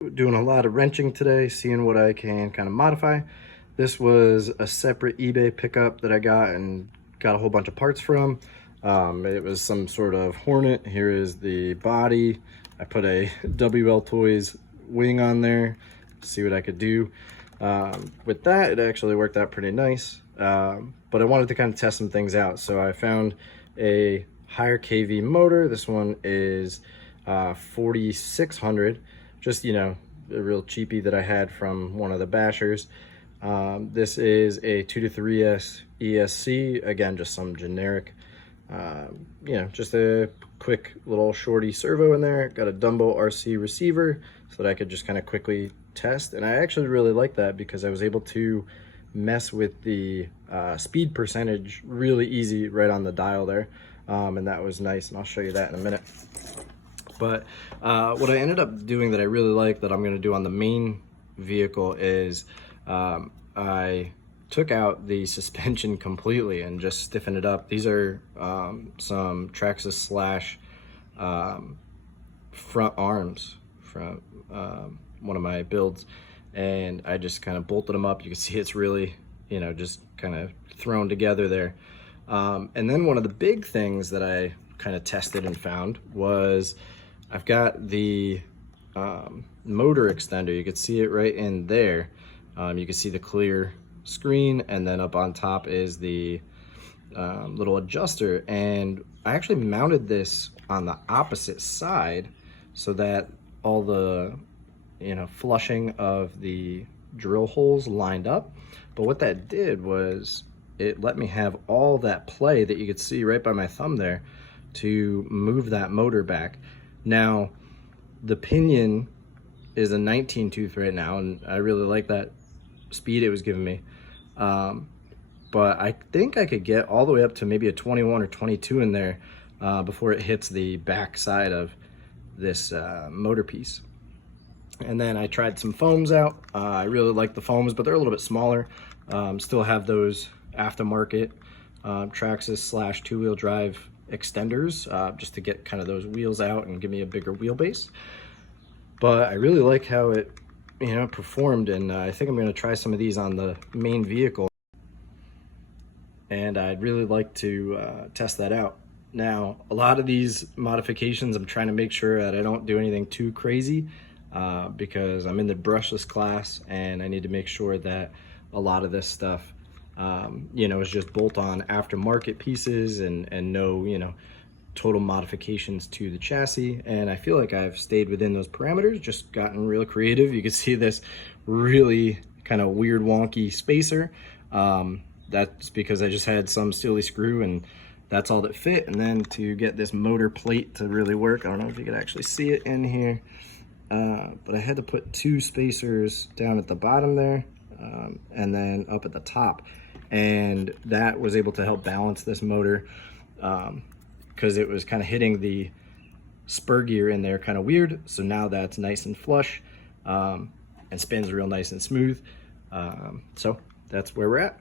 Doing a lot of wrenching today, seeing what I can kind of modify. This was a separate eBay pickup that I got and got a whole bunch of parts from. It was some sort of Hornet. Here is the body. I put a WL Toys wing on there, see what I could do. With that, it actually worked out pretty nice. But I wanted to kind of test some things out. So I found a higher KV motor. This one is 4600. Just, you know, a real cheapie that I had from one of the bashers. This is a 2-3S ESC, again, just some generic, you know, just a quick little shorty servo in there. Got a Dumbo RC receiver so that I could just kind of quickly test. And I actually really like that because I was able to mess with the speed percentage really easy right on the dial there. And that was nice, and I'll show you that in a minute. But what I ended up doing that I really like that I'm going to do on the main vehicle is I took out the suspension completely and just stiffened it up. These are some Traxxas slash front arms from one of my builds, and I just kind of bolted them up. You can see it's really, you know, just kind of thrown together there. And then one of the big things that I kind of tested and found was I've got the motor extender. You can see it right in there. You can see the clear screen, and then up on top is the little adjuster. And I actually mounted this on the opposite side so that all the, you know, flushing of the drill holes lined up. But what that did was it let me have all that play that you could see right by my thumb there to move that motor back. Now, the pinion is a 19 tooth right now, and I really like that speed it was giving me. But I think I could get all the way up to maybe a 21 or 22 in there before it hits the back side of this motor piece. And then I tried some foams out. I really like the foams, but they're a little bit smaller. Still have those aftermarket Traxxas slash two-wheel drive extenders just to get kind of those wheels out and give me a bigger wheelbase. But I really like how it, you know, performed, and I think I'm going to try some of these on the main vehicle, and I'd really like to test that out. Now, a lot of these modifications, I'm trying to make sure that I don't do anything too crazy because I'm in the brushless class, and I need to make sure that a lot of this stuff you know, is just bolt-on aftermarket pieces and no, you know, total modifications to the chassis. And I feel like I've stayed within those parameters, just gotten real creative. You can see this really kind of weird wonky spacer. That's because I just had some silly screw and that's all that fit. And then to get this motor plate to really work, I don't know if you could actually see it in here, but I had to put two spacers down at the bottom there and then up at the top. And that was able to help balance this motor because it was kind of hitting the spur gear in there kind of weird. So now that's nice and flush and spins real nice and smooth. So that's where we're at.